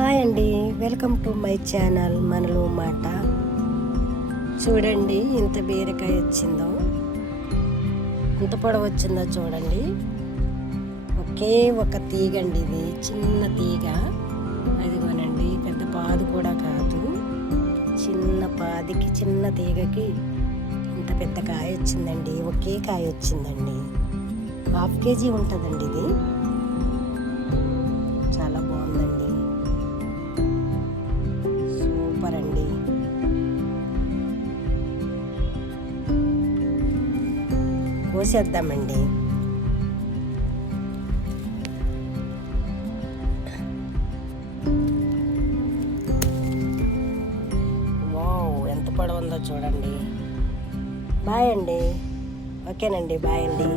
Hi అండి, welcome to my channel మనలో మాట. చూడండి ఇంత బీరకాయ వచ్చిందో, ఇంత పొడవు వచ్చిందో చూడండి. ఒకే ఒక తీగ అండి, ఇది చిన్న తీగ. అదిగోనండి, పెద్ద పాదు కూడా కాదు, చిన్న పాదికి చిన్న తీగకి ఇంత పెద్ద కాయ వచ్చిందండి. ఒకే కాయ వచ్చిందండి, 1/2 kg ఉంటుందండి. ఇది చాలా బాగుందండి, సూపర్ అండి. కోసేద్దామండి. వావ్, ఎంత పొడవు ఉందో చూడండి. బాయ్ అండి. ఓకేనండి, బాయ్ అండి.